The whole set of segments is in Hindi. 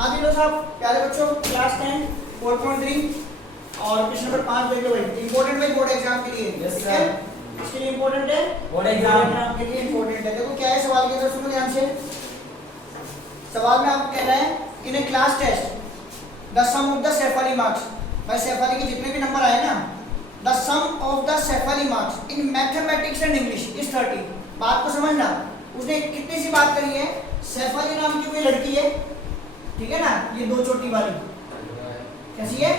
हाँ जी साहब, प्यारे बच्चों, क्लास 10 4.3 और क्वेश्चन नंबर 5 देख लो भाई। इंपॉर्टेंट भाई बोर्ड एग्जाम के लिए। यस ठीक सर। है, इसके लिए इंपॉर्टेंट है, बोर्ड एग्जाम के लिए इंपॉर्टेंट है। देखो क्या है सवाल के अंदर, सुनो ध्यान से। सवाल में आपको कह रहा है in a class test the sum of the Shefali marks. भाई शेफाली के जितने भी नंबर आए ना, the sum of the Shefali marks in mathematics and English is 30। बात को समझना, उसने कितनी सी बात करी है। शेफाली नाम की कोई लड़की है, ठीक है ना, ये दो चोटी वाली, कैसी है,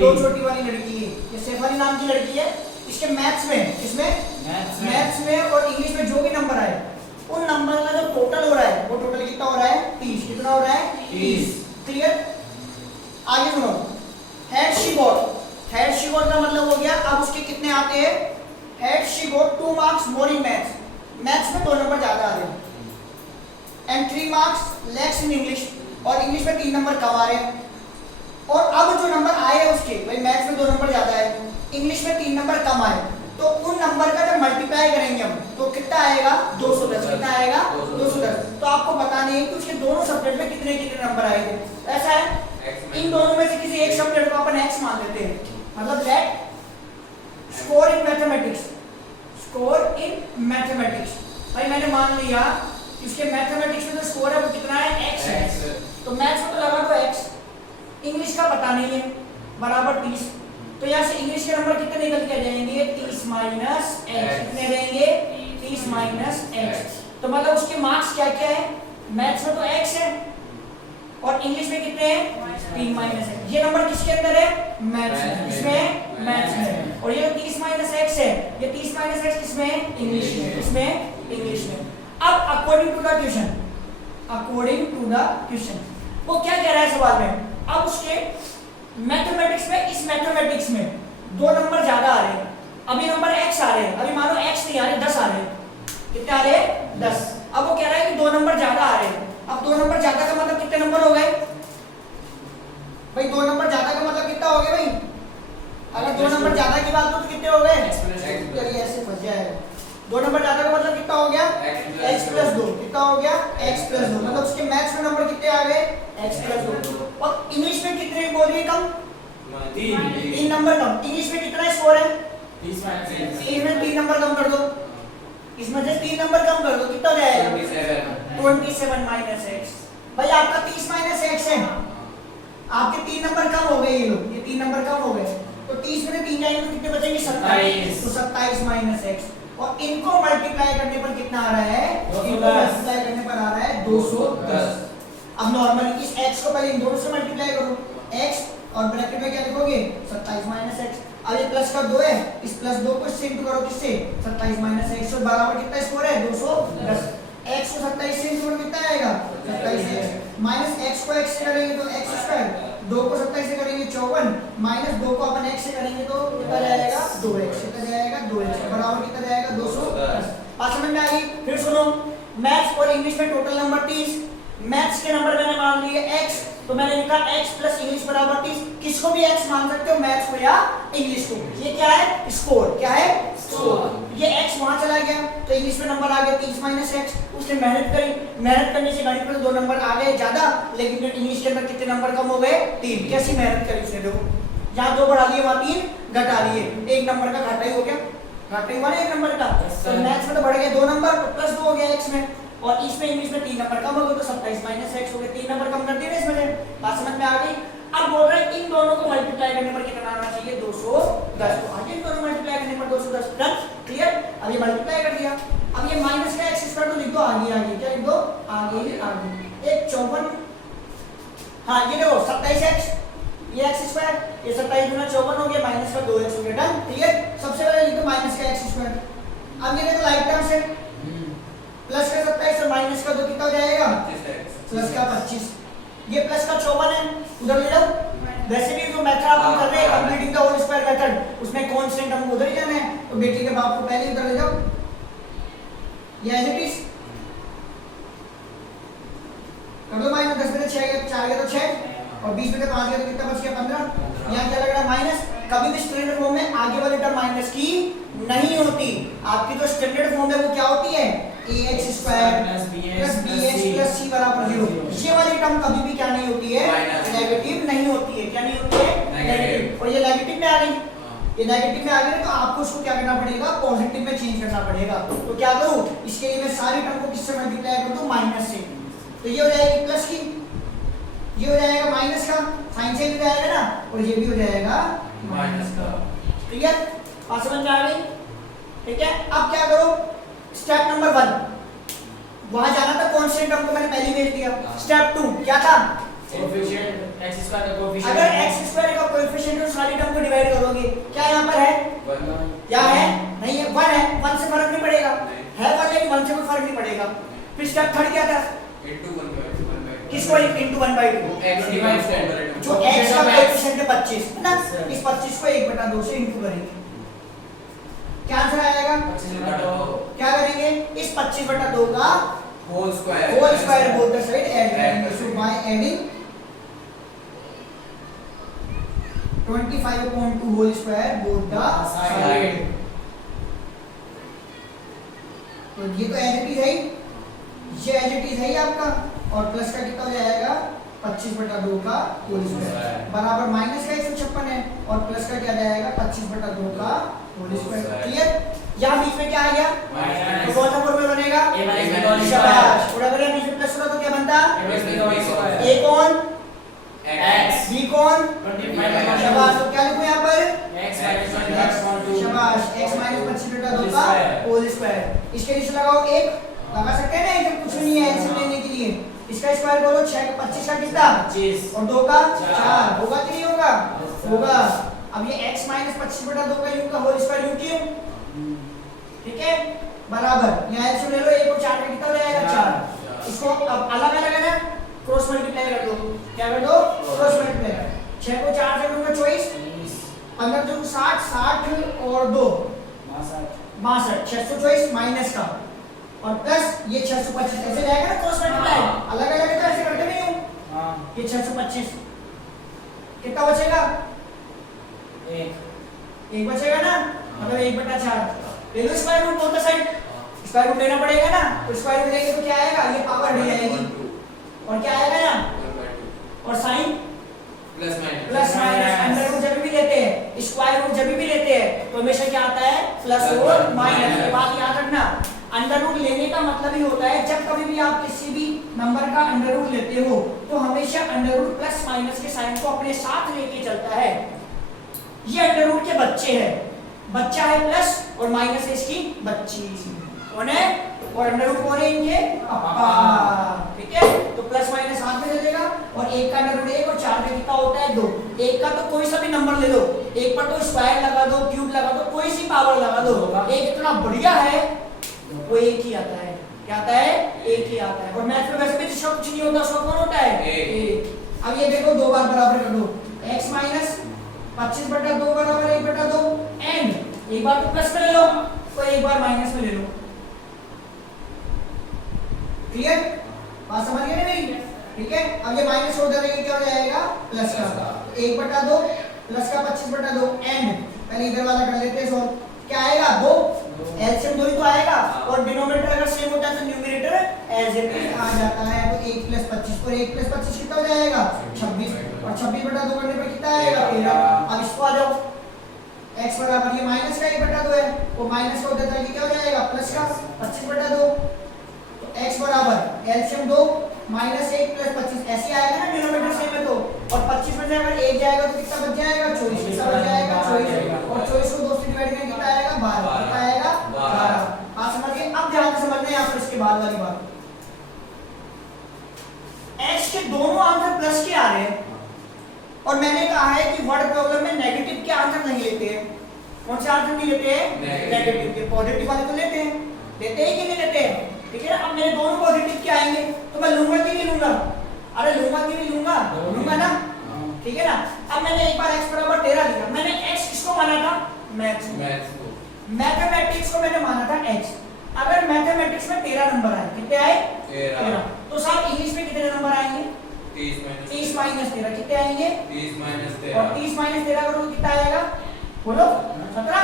दो चोटी वाली लड़की है, ये शेफाली नाम की लड़की है। इसके मैथ्स में, इसमें मैथ्स में और इंग्लिश में जो भी नंबर आए, उन नंबर का जो टोटल हो रहा है वो टोटल कितना हो रहा है, 30। कितना हो रहा है, 30। क्लियर। आगे सुनो, had she got. Had she got का मतलब हो गया, अब उसके कितने आते हैं। Had she got 2 marks more in maths. Maths में 2 नंबर ज्यादा आ रहे हैं। And 3 marks less in English, और इंग्लिश में 3 नंबर कम आ रहे हैं। और अब जो नंबर आए हैं उसके, भाई मैथ्स में 2 नंबर ज्यादा है, इंग्लिश में 3 नंबर कम आए, तो उन नंबर का जब मल्टीप्लाई करेंगे हम तो कितना आएगा, 210। कितना आएगा, 210। तो आपको बताना है कि उसके दोनों सब्जेक्ट में कितने कितने नंबर आए थे। ऐसा है, इन दोनों में से किसी एक सब्जेक्ट को अपन x मान लेते हैं, मतलब let score in mathematics, score in mathematics. भाई मैंने मान लिया कि उसके मैथमेटिक्स में जो स्कोर है वो कितना है, x है। तो मैथ्स में तो लगा दो x, इंग्लिश का पता नहीं है, बराबर 30। तो यहाँ से इंग्लिश के नंबर कितने निकल के आ जाएंगे, 30 माइनस x। कितने रहेंगे, 30 माइनस x। तो मतलब उसके मार्क्स क्या क्या है, मैथ्स में तो x है और इंग्लिश में कितने हैं, 3 माइनस x। ये नंबर किसके अंदर है, मैथ्स में। इसमें मैथ्स में। और ये 30 माइनस x है, ये 30 माइनस x किसमें, इंग्लिश में। इसमें इंग्लिश में। अब according to the question, according to the question वो क्या कह रहा है सवाल में। अब उसके मैथमेटिक्स में, इस मैथमेटिक्स में 2 नंबर ज्यादा आ रहे हैं। अभी नंबर x आ रहे हैं, अभी मानो x नहीं आ रहे, 10 आ रहे हैं। कितने आ रहे हैं, 10। अब वो कह रहा है कि 2 नंबर ज्यादा आ रहे हैं। अब 2 नंबर ज्यादा का मतलब कितने नंबर हो गए भाई, 2 नंबर ज्यादा का मतलब कितना हो गया भाई। अगर 2 नंबर ज्यादा की बात हो तो कितने हो गए, ऐसे फंस जाएगा। 2 नंबर ज्यादा का मतलब कितना हो गया, x प्लस 2। कितना हो गया, x प्लस 2। मतलब उसके मैथ्स में नंबर कितने आ गए, x प्लस 2। और इंग्लिश में कितने बोलिए, कम 3 नंबर कम। इंग्लिश में कितना स्कोर है, 30 माइनस इसमें 3 नंबर कम कर दो, इसमें से 3 नंबर कम कर दो, कितना हो जाएगा, 27 माइनस x। भाई आपका 30 माइनस x है, आपके 3 नंबर कम हो गए, ये लोग, ये 3 नंबर कम हो गए। तो 30 में 3 जाएंगे तो कितने बचेंगे, 27। तो 27 माइनस x। और इनको मल्टीप्लाई करने पर कितना आ रहा है, इनको मल्टीप्लाई करने पर आ रहा है 210। अब नॉर्मली इस x को पहले इन दोनों से मल्टीप्लाई करो, x और ब्रैकेट में क्या लिखोगे, 27 माइनस x। अब ये प्लस का 2 है, इस प्लस 2 को इससे इंटू करो, किससे, 27 माइनस x। और बराबर कितना स्कोर है, 210। x को 27 से इंटू करो, कितना आएगा, 27x। माइनस x को x से करेंगे तो x स्क्वायर, 2 को 27 से करेंगे 54, माइनस 2 को अपन x से करेंगे तो कितना जाएगा, 2x। कितना जाएगा, 2x। बराबर कितना जाएगा, 210। बात समझ में आ गई। फिर सुनो, मैथ्स और इंग्लिश में टोटल नंबर 30। मैथ्स के नंबर मैंने मान लिए x, तो मैंने लिखा x प्लस इंग्लिश बराबर 30। किसको भी x मान सकते हो, मैथ्स को या इंग्लिश को। ये क्या है, स्कोर। क्या है, स्कोर। ये x वहां चला गया तो इंग्लिश में नंबर आ गया 30 माइनस x। उसने मेहनत करी, मेहनत करने से गणित में 2 नंबर आ गए ज्यादा, लेकिन इंग्लिश के अंदर कितने नंबर कम हो गए, 3। कैसी मेहनत करी उसने, देखो जहां 2 बढ़ा लिए वहां 3 घटा लिए, 1 नंबर का घाटा ही हो गया, घाटा ही हुआ ना 1 नंबर का। तो मैथ्स में तो बढ़ गया 2 नंबर, तो प्लस 2 हो गया x में, और इसमें इंग्लिश में 3 नंबर कम हो गए, तो 27 माइनस x हो गए। 3 नंबर कम कर दिए ना इसमें। बात समझ में आ गई। अब बोल रहा है इन दोनों को मल्टीप्लाई करने पर कितना आना चाहिए, 210। तो आगे इन दोनों मल्टीप्लाई करने पर 210 डन, क्लियर। अब ये मल्टीप्लाई कर दिया, अब ये माइनस का x स्क्वायर तो लिख दो आगे आगे, क्या लिख दो, आगे आगे। एक 54, हाँ ये देखो 27x, ये x स्क्वायर, ये 27 गुना 54 हो गया, माइनस का 2x हो गया, डन, क्लियर। सबसे पहले लिख दो माइनस का x स्क्वायर। अब ये देखो लाइक टर्म से, प्लस का 27 और माइनस का 2 कितना हो जाएगा, प्लस का 25। ये प्लस का 54 है, उधर ले जाओ। वैसे भी जो मेथड आप कर रहे हैं completing the whole square method, उसमें कांस्टेंट हमको उधर ही जाना है, तो बेटी के बाप को पहले उधर ले जाओ। ये एज इट इज कर दो, माइनस 10 में 6 गया, 4 गया तो 6, और 20 में 5 गया तो कितना बच गया, 15। यहाँ क्या लग रहा है, माइनस। कभी भी स्टैंडर्ड फॉर्म में आगे वाली टर्म माइनस की नहीं होती, आपकी जो स्टैंडर्ड फॉर्म है वो क्या होती है, ax square plus bx plus c बराबर 0। ये वाली टर्म कभी भी क्या नहीं होती है, नेगेटिव नहीं होती है। क्या नहीं होती है, नेगेटिव। और ये नेगेटिव में आ गई, ये नेगेटिव में आ गई तो आपको इसको क्या करना पड़ेगा, पॉजिटिव में चेंज करना पड़ेगा। तो क्या करूं, इसके लिए मैं सारी टर्म को किससे मल्टीप्लाई कर दूं, माइनस से। तो ये हो जाएगी प्लस की, ये हो जाएगा माइनस का, साइन से भी हो जाएगा ना, और ये भी हो जाएगा माइनस का। क्लियर, बात समझ में आ गई? ठीक है, अब क्या करो, स्टेप नंबर 1 वहां जाना था, कांस्टेंट टर्म को मैंने पहले ही भेज दिया। स्टेप 2 क्या था, कोएफिशिएंट x स्क्वायर का कोएफिशिएंट, अगर x स्क्वायर का कोएफिशिएंट तो सारी टर्म को डिवाइड करोगे। क्या यहाँ पर है, 1 क्या है, नहीं है, 1 है, 1 से फर्क नहीं पड़ेगा, है 1 लेकिन 1 से कोई फर्क नहीं पड़ेगा। फिर स्टेप 3 क्या था, किसको इनटू 1/2, x डिवाइड स्टैंडर्ड जो x का कोएफिशिएंट है 25 है ना, इस 25 को 1/2 से इनटू करेंगे, क्या आंसर आएगा, 25/2 क्या करेंगे, इस 25/2 का whole square both the side add करेंगे। So by adding 25/2 whole square both the side. तो ये तो एज इट इज है, ये एज इट इज है आपका, और प्लस का कितना हो जाएगा, 25/2 का होल स्क्वायर बराबर माइनस का 156 है, और प्लस का क्या जाएगा, 25/2 का होल स्क्वायर। क्लियर, यहाँ बीच में क्या आ गया, तो कौन सा फॉर्मूला बनेगा, शाबाश। और अगर यहाँ बीच में प्लस होगा तो क्या बनता, a कौन x, b कौन 25, शाबाश। तो क्या लिखूं यहाँ पर, शाबाश, x माइनस 25/2 का होल स्क्वायर। इसके नीचे लगाओ 1, लगा सकते हैं ना, एकदम कुछ नहीं है आंसर लेने के लिए। इसका स्क्वायर करो, 6 25 का कितना 25, और 2 का 4, होगा कि नहीं होगा, होगा। अब ये x माइनस 25/2 का u का होल स्क्वायर u क्यों, ठीक है, बराबर यहाँ एलसीएम ले लो, 1 और 4 का कितना हो जाएगा, 4। इसको अब अलग अलग है ना, क्रॉस मल्टीप्लाई कर दो, क्या कर दो, क्रॉस मल्टीप्लाई। 6 को 4 से करूंगा 24, 15 दूं 60, 60 और 2 62, 624 माइनस का, और प्लस ये 625, ऐसे जाएगा ना क्रॉस मल्टीप्लाई, अलग अलग है तो ऐसे करते नहीं हूं। ये 625 कितना बचेगा, 1 बचेगा ना, मतलब 1/4। ले लो square root both the side, square root लेना पड़ेगा ना, तो स्क्वायर रूट लेंगे तो क्या आएगा, ये पावर हट जाएगी, और क्या आएगा ना, और sign plus minus, under root जब भी लेते हैं, स्क्वायर रूट जब भी लेते हैं, तो हमेशा क्या आता है, प्लस और माइनस। ये बात याद रखना, अंडर रूट लेने का मतलब ही होता है, जब कभी भी आप किसी भी नंबर का अंडर रूट लेते हो तो हमेशा अंडर रूट प्लस माइनस के साइन को अपने साथ लेके चलता है। ये अंडर रूट के बच्चे हैं, बच्चा है प्लस और माइनस है इसकी बच्ची, कौन है, और अंडर रूट कौन है इनके, पापा। ठीक है, तो प्लस माइनस हाथ में चलेगा, और 1 का अंडर रूट 1 और 4 का कितना होता है 2। 1 का तो कोई सा भी नंबर ले लो, 1 पर तो स्क्वायर लगा दो, क्यूब लगा दो, कोई सी पावर लगा दो, 1 इतना बढ़िया है वो 1 ही आता है। क्या आता है, 1 ही आता है। और मैथ में वैसे भी जिसका कुछ नहीं होता उसका कौन होता है, 1। अब ये देखो 2 बार बराबर कर दो, x माइनस 25/2 बराबर 1/2, एंड एक बार तो प्लस में ले लो और एक बार माइनस में ले लो। क्लियर, बात समझ गए ना मेरी? ठीक है, अब ये माइनस हो जाएगा, क्या हो जाएगा, प्लस का 1/2 प्लस का 25/2, एंड पहले इधर वाला कर लेते हैं सॉल्व। क्या आएगा, 2, एलसीएम 2 ही तो आएगा, और डिनोमिनेटर अगर सेम होता है तो न्यूमरेटर एज इट इज आ जाता है। तो 1 + 25 और 1 + 25 कितना हो जाएगा, 26, और 26/2 करने पर कितना आएगा, 13। अब इसको आ जाओ, x बराबर ये माइनस का 1/2 है, वो माइनस का हो जाता है, क्या हो जाएगा, प्लस का 25/2। तो x बराबर एलसीएम 2 माइनस 1 + 25 ऐसे आएगा ना, डिनोमिनेटर सेम है तो, और 25 में से अगर 1 जाएगा तो कितना बच जाएगा, 24, कितना बच जाएगा, 24, और 24 को 2 से डिवाइड करके कितना आएगा, 12, कितना आएगा, 12। बात समझ गए? अब ध्यान से समझना है यहाँ पर इसके बाद वाली बात, x के दोनों आंसर प्लस के आ रहे हैं, और मैंने कहा है कि वर्ड प्रॉब्लम में नेगेटिव के आंसर नहीं लेते हैं। कौन से आंसर नहीं लेते हैं, नेगेटिव के। पॉजिटिव वाले तो लेते हैं, लेते हैं कि नहीं लेते हैं, ठीक है। अब मेरे दोनों पॉजिटिव के आएंगे तो मैं लूंगा कि नहीं लूंगा, अरे लूंगा कि नहीं लूंगा, लूंगा ना, ठीक है ना। अब मैंने एक बार x बराबर 13 लिया, मैंने x किसको माना था, मैथ्स को, मैथमेटिक्स को मैंने माना था x। अगर मैथमेटिक्स में 13 नंबर आए, कितने आए, 13, तो साहब इंग्लिश में कितने नंबर आएंगे, 30 माइनस 13 कितने आएंगे, 30 माइनस 13, और 30 माइनस 13 करो तो कितना आएगा, बोलो, 17,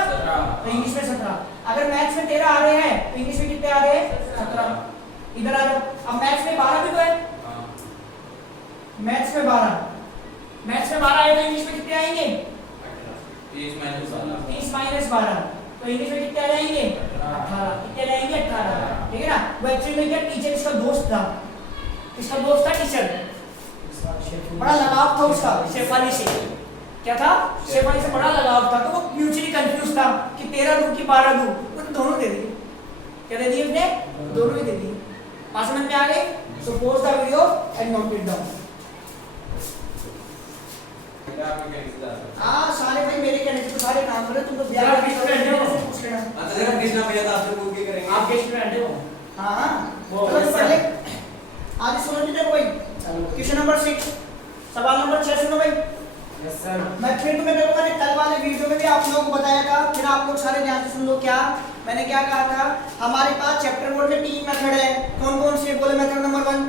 तो इंग्लिश में 17। अगर मैथ्स में 13 आ रहे हैं तो इंग्लिश में कितने आ रहे हैं, 17 इधर आ जाओ। अब मैथ्स में 12 भी तो है, मैथ्स में 12 आए तो इंग्लिश में कितने आएंगे? 30 माइनस 12, तो इंग्लिश में कितने आ जाएंगे? 18। कितने आ जाएंगे? 18। ठीक है ना। वो एक्चुअली में क्या टीचर इसका दोस्त था, इसका दोस्त था टीचर, बड़ा लगाव था उसका शेफाली से। क्या था? शेफाली से बड़ा लगाव था, तो वो म्यूचुअली कंफ्यूज था कि 13 दूं कि 12 दूं, तो दोनों दे दिए। क्या दे दिए उसने? दोनों ही दे दिए। पास समझ में आ गई? So pause the video and note it down. हाँ सारे भाई मेरे कहने से तो सारे काम करो, तुम तो जरा बीच में बैठे हो, पूछ लेना। अगर कृष्णा भैया तो आपसे पूछ के करेंगे। आप गेस्ट में बैठे हो। हाँ वो चलो पढ़ ले। आगे सुनो जी, देखो भाई क्वेश्चन नंबर 6 सवाल नंबर 6 सुनो भाई। Yes sir. मैं फिर तुम्हें देखो, मैंने कल वाले वीडियो में भी आप लोगों को बताया था, फिर आप लोग सारे ध्यान से सुन लो। क्या मैंने क्या कहा था? हमारे पास चैप्टर बोर्ड में 3 मेथड है। कौन कौन से? बोले मेथड नंबर 1,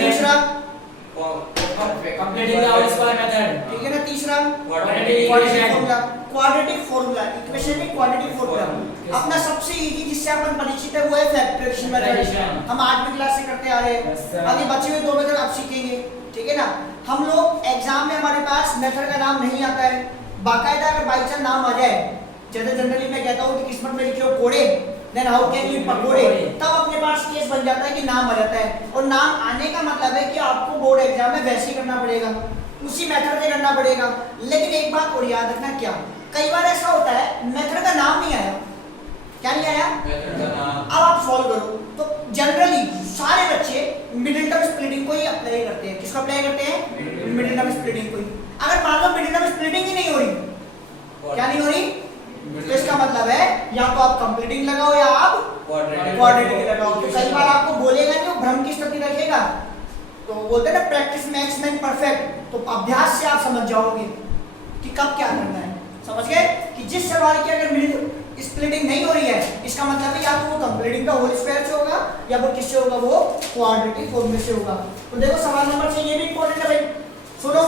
दूसरा completing the whole square method, ठीक है ना, तीसरा क्वाड्रेटिक क्वाड्रेटिक फॉर्मूला, इक्वेशन में क्वाड्रेटिक फॉर्मूला। अपना सबसे इजी जिससे अपन परिचित है वो है फैक्टराइजेशन मेथड, हम 8वीं क्लास से करते आ रहे हैं। आगे बचे हुए 2 मेथड आप सीखेंगे, ठीक है ना। हम लोग एग्जाम में हमारे पास मेथड का नाम नहीं आता है, बाकायदा अगर बाई चांस नाम आ जाए, जैसे जनरली मैं कहता हूँ कि किस्मत में लिखे हो कोड़े, देन हाउ कैन यू पकोड़े, तब अपने पास केस बन जाता है कि नाम आ जाता है। और नाम आने का मतलब है कि आपको बोर्ड एग्जाम में वैसे ही करना पड़ेगा, उसी मेथड से करना पड़ेगा। लेकिन एक बात और याद रखना, क्या कई बार ऐसा होता है मेथड का नाम नहीं आया। क्या नहीं आया? अब आप सॉल्व करो तो जनरली सारे बच्चे मिडिल टर्म स्प्लिटिंग को ही अप्लाई करते हैं। किसको अप्लाई करते हैं? मिडिल टर्म स्प्लिटिंग को ही। अगर मान लो मिडिल टर्म स्प्लिटिंग ही नहीं हो रही, क्या नहीं हो रही, तो इसका मतलब है या तो आप कंप्लीटिंग लगाओ या आप क्वाड्रेटिक लगाओ। तो कई बार आपको बोलेगा कि वो भ्रम की स्थिति रखेगा, तो बोलते हैं ना प्रैक्टिस मेक्स मैन परफेक्ट, तो अभ्यास से आप समझ जाओगे कि कब क्या करना है। समझ गए कि जिस सवाल की अगर मिडिल स्प्लिटिंग नहीं हो रही है, इसका मतलब है या तो वो कंप्लीटिंग का होल स्क्वायर से होगा या वो किससे होगा, वो क्वाड्रेटिक फॉर्मूले से होगा। तो देखो सवाल नंबर 6 ये भी इंपॉर्टेंट है भाई, सुनो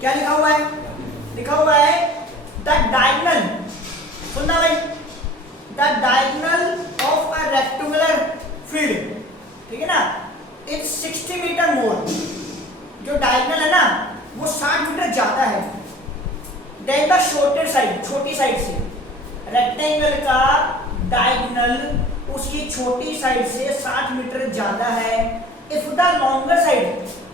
क्या लिखा हुआ है। लिखा हुआ है द डायगोनल, सुनना भाई, the diagonal of a rectangular field, ठीक है ना, इट्स 60 मीटर मोर। जो डायगोनल है ना वो 60 मीटर ज्यादा है देन द शॉर्टर साइड, छोटी साइड से। रेक्टेंगल का डायगोनल उसकी छोटी साइड से 60 मीटर ज्यादा है। इफ द लॉन्गर साइड,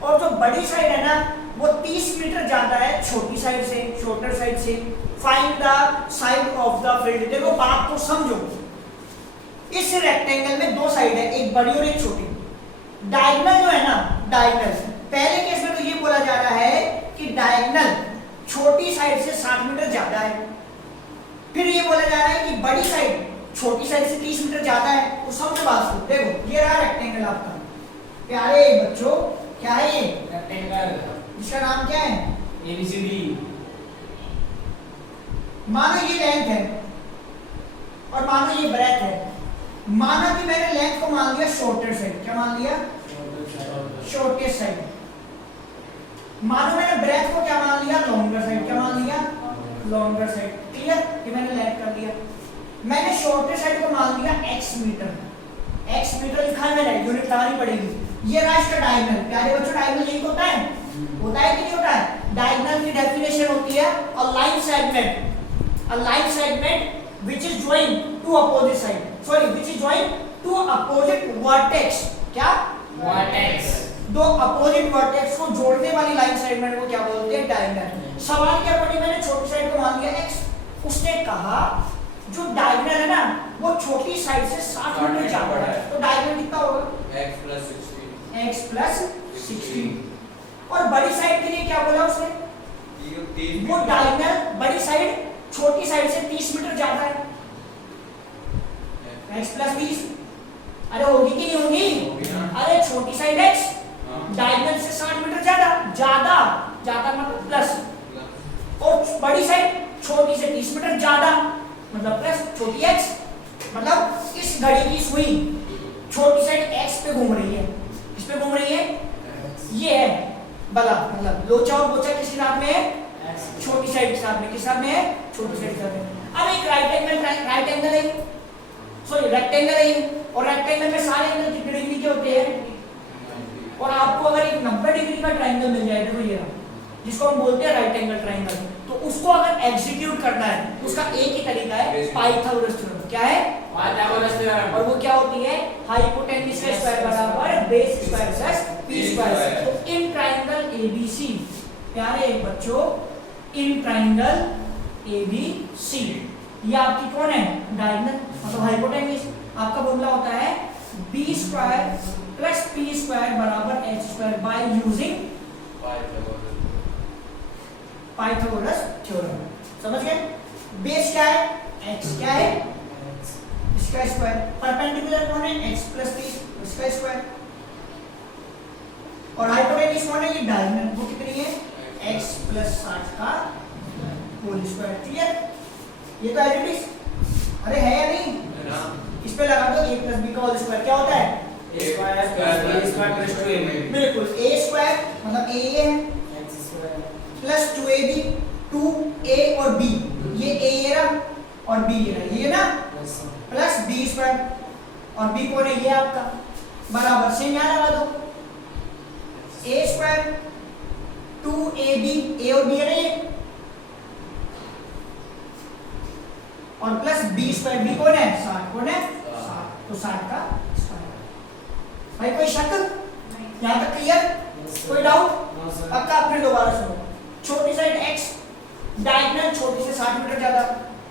और जो बड़ी साइड है ना वो 30 मीटर ज्यादा है छोटी साइड से, शॉर्टर साइड से। Find the side of the field. देखो बात को समझो, इस रेक्टेंगल में 2 साइड है, एक बड़ी और एक छोटी। डायगोनल जो है ना, डायगोनल पहले केस में तो ये बोला जा रहा है कि डायगोनल छोटी साइड से 60 मीटर ज्यादा है। फिर ये बोला जा रहा है कि बड़ी साइड छोटी साइड से 30 मीटर ज्यादा है। तो समझो बात को, देखो ये रहा रेक्टेंगल आपका, प्यारे बच्चों क्या है ये रेक्टेंगल, जिसका नाम क्या है? ABCD। मानो ये लेंथ है और मानो ये ब्रेथ है। माना कि मैंने लेंथ को मान लिया शॉर्टर साइड, क्या मान लिया? Shortest side. मानो मैंने ब्रेथ को क्या मान लिया? Longer side. क्या मान लिया? Longer side. क्लियर? ये मैंने लेंथ कर दिया। मैंने शॉर्टर साइड को मान लिया x मीटर। x मीटर लिखा है मैंने, यूनिट लगानी पड़ेगी। ये रहा इसका डायगोनल। प्यारे बच्चों डायगोनल यही होता है, होता है कि नहीं होता है? डायगोनल की डेफिनेशन होती है a line segment, a line segment which is joined to opposite side, sorry which is joined to opposite vertex। क्या? वर्टेक्स। दो अपोजिट वर्टेक्स को जोड़ने वाली लाइन सेगमेंट को क्या बोलते हैं? डायगोनल। सवाल क्या पड़ी, मैंने छोटी साइड को मान लिया x, उसने कहा जो डायगोनल है ना वो छोटी साइड से 60 मीटर ज्यादा है, तो डायगोनल कितना होगा? x plus 60। और बड़ी साइड के लिए क्या बोला उसने? वो डायगोनल बड़ी साइड छोटी साइड से 30 मीटर ज्यादा है, x plus 20। अरे होगी कि नहीं होगी? अरे छोटी साइड x, डायगोनल से 60 मीटर ज्यादा, ज्यादा ज्यादा मतलब प्लस, और बड़ी साइड छोटी से 30 मीटर ज्यादा मतलब प्लस, छोटी x। मतलब इस घड़ी की सुई छोटी साइड x पे घूम रही है। किस पे घूम रही है? ये है बला, मतलब लोचा और बोचा किस हिसाब में है? छोटी साइड के साथ में। किस हिसाब में है? छोटी साइड के साथ में। अब एक राइट एंगल है, सॉरी रेक्टेंगल है ये, और रेक्टेंगल में सारे एंगल कितने डिग्री के होते हैं? और आपको अगर एक 90 डिग्री का ट्रायंगल मिल जाए, देखो ये रहा, जिसको हम बोलते हैं राइट एंगल ट्रायंगल, तो उसको अगर एग्जीक्यूट करना है उसका एक ही तरीका है, पाइथागोरस थ्योरम। क्या है? Pythagoras theorem. और वो क्या होती है? हाइपोटेन्यूज का स्क्वायर बराबर base square plus P square. तो इन ट्रायंगल एबीसी, प्यारे बच्चों, इन ट्रायंगल एबीसी ये आपकी कौन है? डायगोनल, मतलब हाइपोटेन्यूज। आपका फॉर्मूला होता है B square plus P square बराबर H square by using Pythagoras theorem. समझ गए? बेस क्या है? एक्स क्या है? इसका स्क्वायर। परपेंडिकुलर कौन है? एक्स प्लस पी, इसका स्क्वायर। और हाइपोटेन्यूज कौन है? ये डायगोनल, वो कितनी है? एक्स प्लस 60 का होल स्क्वायर। क्लियर? ये तो एडिटिव, अरे है या नहीं? इस पे लगा दो a प्लस b का होल स्क्वायर। क्या होता है? a square plus b square plus 2ab। बिल्कुल, a स्क्वायर मतलब a है x square plus 2ab, 2a और b, ये a ये रहा और b ये रहा, ये ना प्लस b स्क्वायर, और b कौन है? ये आपका, बराबर से यहाँ लगा दो a स्क्वायर 2ab, a और b है ना ये, और प्लस बी स्क्वायर। बी कौन है? 60। कौन है? 60। तो 60 का स्क्वायर। भाई कोई शक? यहाँ तक क्लियर? कोई डाउट? पक्का? फिर दोबारा सुनो। छोटी साइड x, डायगोनल छोटी से 60 मीटर ज्यादा,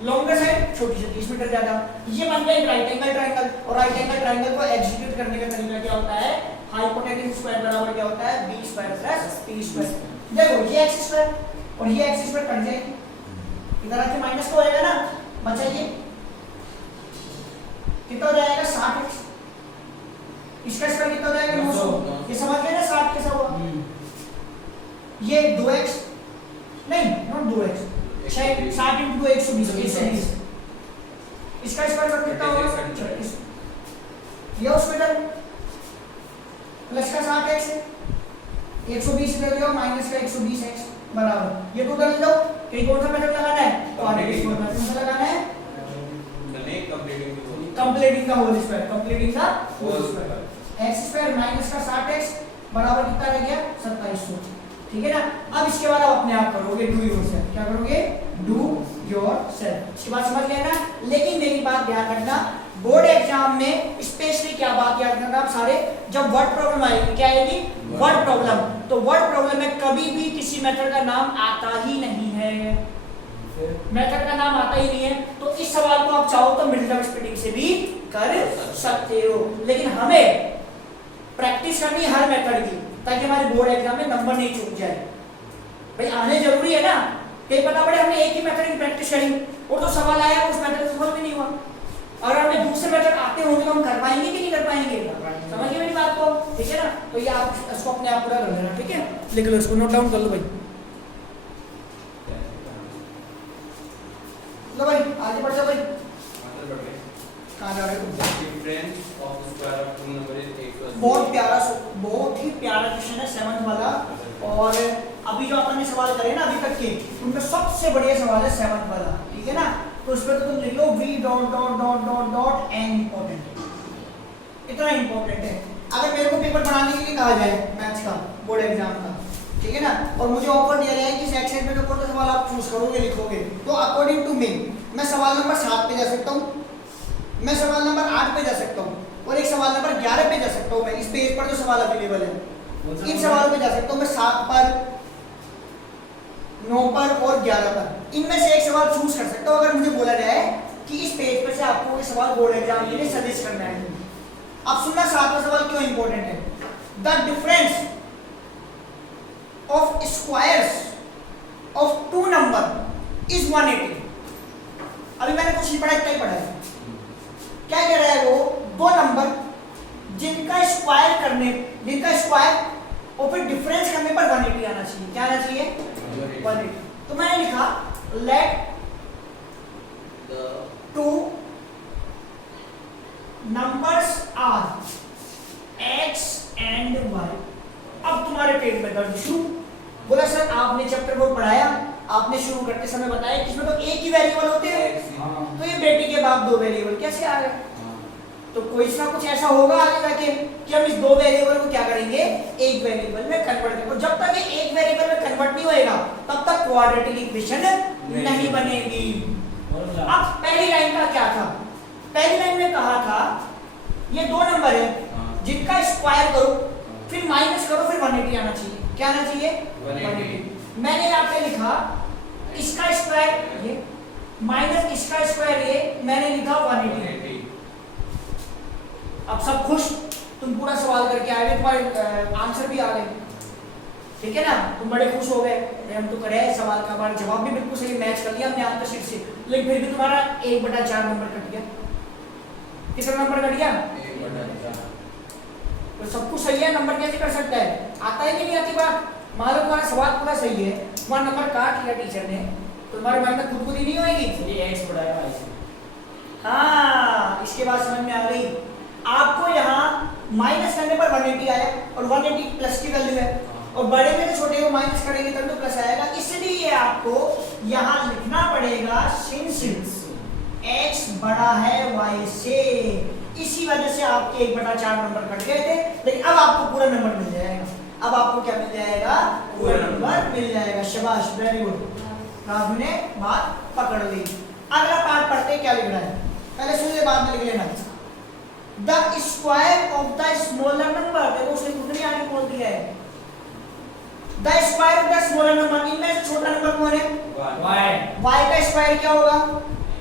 लॉन्गर साइड छोटी से 30 मीटर ज्यादा, ये बन गया एक राइट एंगल ट्रायंगल। और राइट एंगल ट्रायंगल को एग्जीक्यूट करने का तरीका क्या होता है? हाइपोटेन्यूज स्क्वायर बराबर क्या होता है? B square plus P square. देखो ये x स्क्वायर और ये x स्क्वायर कट जाएगी, इधर आके माइनस तो होएगा ना, बचाइए कितना हो जाएगा? 60x। इसका स्क्वायर कितना हो जाएगा? 900। ये समझ गए ना 60 कैसा हुआ? ये 2x नहीं, नॉट 2x, 60 × 2 120, 120। इसका स्क्वायर कितना होगा? 36। ये उसमें डर प्लस का 60x 120 कर दिया, माइनस का 120x बराबर, ये टोटल लो। कहीं कौन सा मेथड लगाना है? Quadratic method. कौन सा लगाना है? कंप्लीटिंग का होल स्क्वायर, कंप्लीटिंग का whole square. x square minus का 60x बराबर कितना रह गया? 2700। ठीक है ना? अब इसके बाद आप अपने आप करोगे, डू योरसेल्फ। क्या करोगे? Do yourself. इसके बाद समझ गए ना? लेकिन मेरी बात ध्यान रखना, बोर्ड एग्जाम में स्पेशली क्या बात याद रखना आप सारे, जब वर्ड प्रॉब्लम आएगी, क्या आएगी? Word problem. तो वर्ड प्रॉब्लम में कभी भी किसी मेथड का नाम आता ही नहीं है, मेथड का नाम आता ही नहीं है। तो इस सवाल को आप चाहो तो मिडिल टर्म स्प्लिटिंग से भी कर सकते हो, लेकिन हमें प्रैक्टिस करनी है हर मेथड की, ताकि हमारे बोर्ड एग्जाम में नंबर नहीं चूक जाए। भाई आने जरूरी है ना, कहीं पता पड़े हमने एक ही मेथड की प्रैक्टिस करी और तो सवाल आया उस मेथड से सॉल्व भी नहीं हुआ। अगर हमें दूसरे मेथड आते होंगे तो हम कर पाएंगे कि नहीं कर पाएंगे? समझ गए मेरी बात को? ठीक है ना? तो ये आप इसको अपने आप पूरा कर लेना। ठीक है, लिख लो इसको, नोट डाउन कर लो भाई। लो भाई आगे बढ़ जाओ भाई। कहाँ जा रहे हो? बहुत प्यारा, बहुत ही प्यारा क्वेश्चन है 7th वाला। और अभी जो अपन ने सवाल करे ना अभी तक के, उनमें सबसे बढ़िया सवाल है 7th वाला। ठीक है ना? तो उस पर तो तुम लिख लो v dot dot dot dot dot n important, इतना इंपॉर्टेंट है। अगर मेरे को पेपर बनाने के लिए कहा जाए मैथ्स का, बोर्ड एग्जाम का, ठीक है ना, और मुझे ऑफर दिया जाए कि सेक्शन में कौन सा सवाल आप चूज करोगे, लिखोगे, तो अकॉर्डिंग टू मी मैं सवाल नंबर 7 पे जा सकता हूँ, मैं सवाल नंबर 8 पे जा सकता हूँ, और एक सवाल नंबर 11 पे जा सकता हूँ। मैं इस पेज पर जो सवाल अवेलेबल है इन सवालों पे जा सकता हूँ मैं, 7 पर, 9 पर और 11 पर। इनमें से एक सवाल चूज कर सकता हूँ अगर मुझे बोला जाए कि इस पेज पर से आपको ये सवाल बोर्ड एग्जाम के लिए सजेस्ट करना है। अब सुनना 7वां सवाल क्यों इंपॉर्टेंट है। The difference of squares of 2 number is 180। अभी मैंने कुछ नहीं पढ़ा, इतना ही पढ़ा है। क्या कह रहा है वो, 2 नंबर जिनका स्क्वायर और फिर डिफरेंस करने पर 180 आना चाहिए। क्या आना चाहिए? 180। तो मैंने लिखा late the 2 numbers are x and y। अब तुम्हारे पेट में दर्द शुरू। बोला सर आपने चैप्टर 4 पढ़ाया, आपने शुरू करते समय बताया कि इसमें तो एक ही वेरिएबल होते हैं, तो ये बेटी के बाप 2 वेरिएबल कैसे आ गए? तो कुछ ना कुछ ऐसा होगा आगे जाके कि हम इस दो वेरिएबल को क्या करेंगे, एक वेरिएबल में कन्वर्ट करेंगे। जब तक ये एक वेरिएबल में कन्वर्ट नहीं होएगा तब तक क्वाड्रेटिक इक्वेशन नहीं बनेगी। अब पहली लाइन का क्या था, पहली लाइन में कहा था ये दो नंबर है जिनका स्क्वायर करो फिर माइनस करो फिर 180 आना चाहिए। क्या आना चाहिए? 180। मैंने यहाँ पे लिखा इसका स्क्वायर ये माइनस इसका स्क्वायर ये, मैंने लिखा 180। अब सब खुश, तुम पूरा सवाल करके आए, तुम्हारे आंसर भी आ गए, ठीक है ना, तुम बड़े खुश हो गए, हम तो करे सवाल का, हमारा जवाब भी बिल्कुल सही मैच कर लिया हमने आंसर शीट से, लेकिन फिर भी तुम्हारा 1/4 नंबर कट गया। कितना नंबर कट गया? 1/4। तो सब कुछ सही है, नंबर कैसे कर सकता है? आता है कि नहीं आती बात? मान लो तुम्हारा सवाल पूरा सही है, तुम्हारा नंबर काट लिया टीचर ने, तो तुम्हारे मन में खुदबुदी नहीं होगी? ये x बढ़ाया y से। हाँ, इसके बाद समझ में आ गई। आपको यहाँ माइनस करने पर 180 आया और 180 प्लस की वैल्यू है, और बड़े में तो छोटे को माइनस करेंगे तब तो प्लस आएगा, इसलिए आपको यहाँ लिखना पड़ेगा सिंस x बड़ा है y से। इसी वजह से आपके 1/4 नंबर कट गए थे, लेकिन अब आपको पूरा नंबर मिल जाएगा। अब आपको क्या मिल जाएगा? पूरा नंबर मिल जाएगा। शाबाश, वेरी गुड, राजू ने बात पकड़ ली। अगला पार्ट पढ़ते क्या लिख रहा है, पहले सुन ले बाद में लिख लेना। The square of the smaller number, देखो उसने कितनी आगे बोल दिया है, the square of the smaller number, इनमें से छोटा नंबर कौन है? y का स्क्वायर क्या होगा?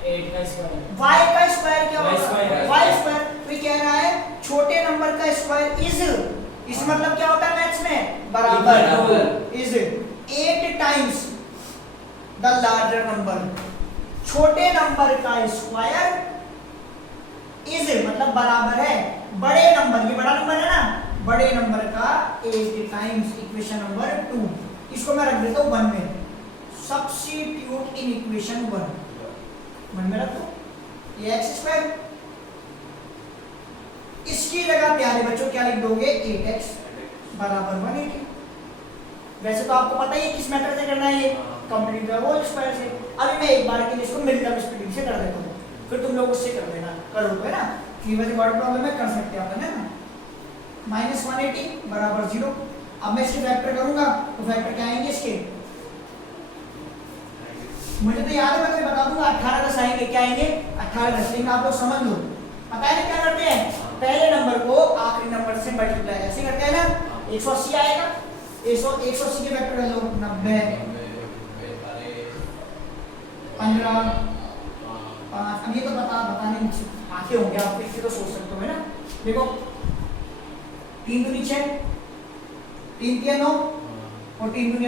8 का स्क्वायर। y का स्क्वायर क्या होगा? y square. y square. तो ये कह रहा है छोटे नंबर का स्क्वायर इज, इस मतलब क्या होता है मैथ्स में? बराबर, is 8 times the larger number. छोटे नंबर का स्क्वायर इज मतलब बराबर है बड़े नंबर, ये बड़ा नंबर है ना, बड़े नंबर का 8 टाइम्स। इक्वेशन नंबर 2, इसको मैं रख देता हूँ 1 में, सब्स्टिट्यूट इन इक्वेशन 1 में रख दो ये x स्क्वायर। इसकी जगह प्यारे बच्चों क्या लिख दोगे? 8x बराबर 180। वैसे तो आपको पता ही है किस मेथड से करना है, ये कंप्लीट द होल स्क्वायर से। अभी मैं एक बार के लिए इसको मिनिमम स्प्लिटिंग से कर देता हूँ, फिर तुम लोग उससे कर लेना, करोगे ना, कि वैसे बड़ा प्रॉब्लम है, कर सकते हैं अपन, है ना। -180 बराबर 0। अब मैं इसके फैक्टर करूंगा तो फैक्टर क्या आएंगे इसके? मुझे तो याद है, मैं तुम्हें बता दूंगा, 18 10 आएंगे। क्या आएंगे? 18 10। लेकिन आप लोग समझ लो, पता है क्या करते हैं, पहले नंबर को आखिरी नंबर से मल्टीप्लाई ऐसे करते हैं ना, 180 आएगा, 180 के फैक्टर कर लो, 90 15 5। अब ये तो बताने में आंखें होंगे आप, इससे तो सोच सकते हो, है ना। देखो 3 दूनी 6, 3 3 9 और 3 दूनी